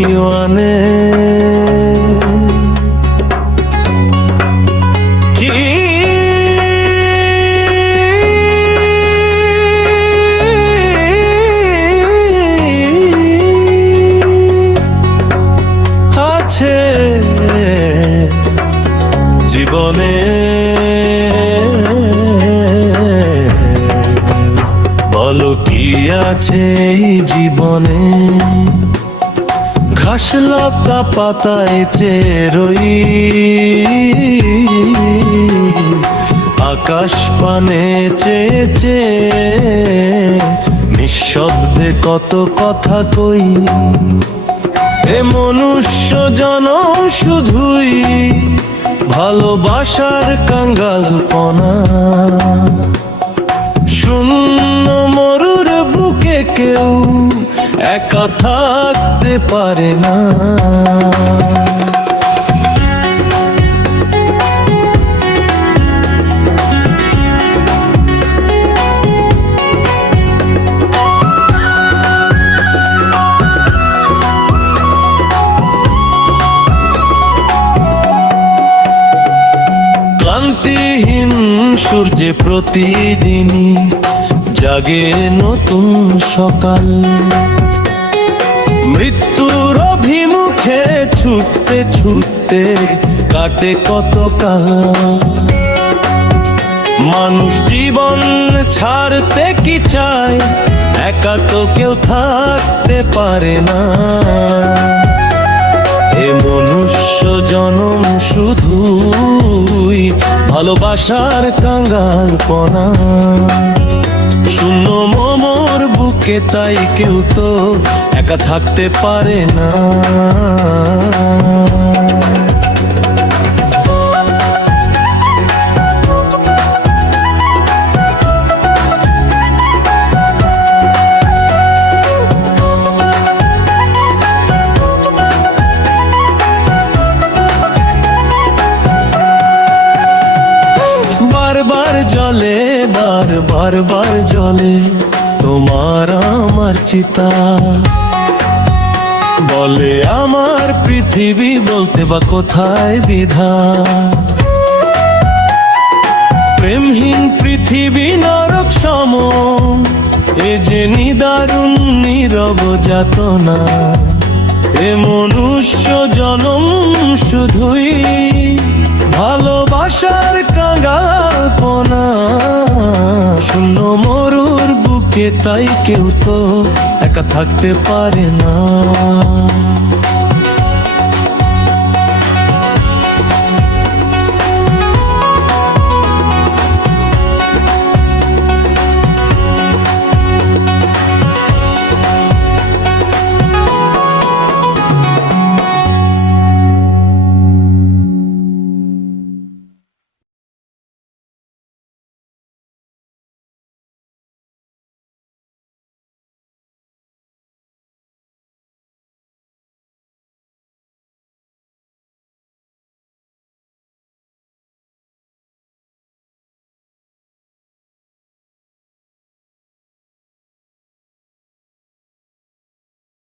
দিওয়ানে। কি আছে জীবনে, বলো কি আছে এই জীবনে। ঘাস লতা পাতায় চেয়ে রই, আকাশ পানে চেয়ে চেয়ে নিঃশব্দে কত কথা কই। এ মনুষ্য জনম শুধুই ভালোবাসার কাঙ্গালপনা। শূন্য মরুর বুকে কেউ একা থাকতে পারে না। ক্লান্তিহীন সূর্যে প্রতিদিনই জাগে নতুন সকাল। মৃত্যুর অভিমুখে ছুটতে ছুটতে কাটে কত কাল। মানুষ জীবন ছাড়তে কি চায়, একা তো কেউ থাকতে পারে না। এ মনুষ্য জনম শুধুই ভালোবাসার কাঙ্গালপনা। শূন্য মমর বুকে তাই কেউ তো একা থাকতে পারে না। বারবার জলে বারবার জলে তোমার আমার চিতা। বলে আমার পৃথিবী বলতে বা কোথায় বিধা। প্রেমহীন পৃথিবী নরক সম, এ যে নিদারুণ নীরব যাতনা। এ মনুষ্য জনম শুধুই ভালোবাসার কাঙ্গালপনা। শূন্য মরুর বুকে তাই কেউ তো একা থাকতে পারে না।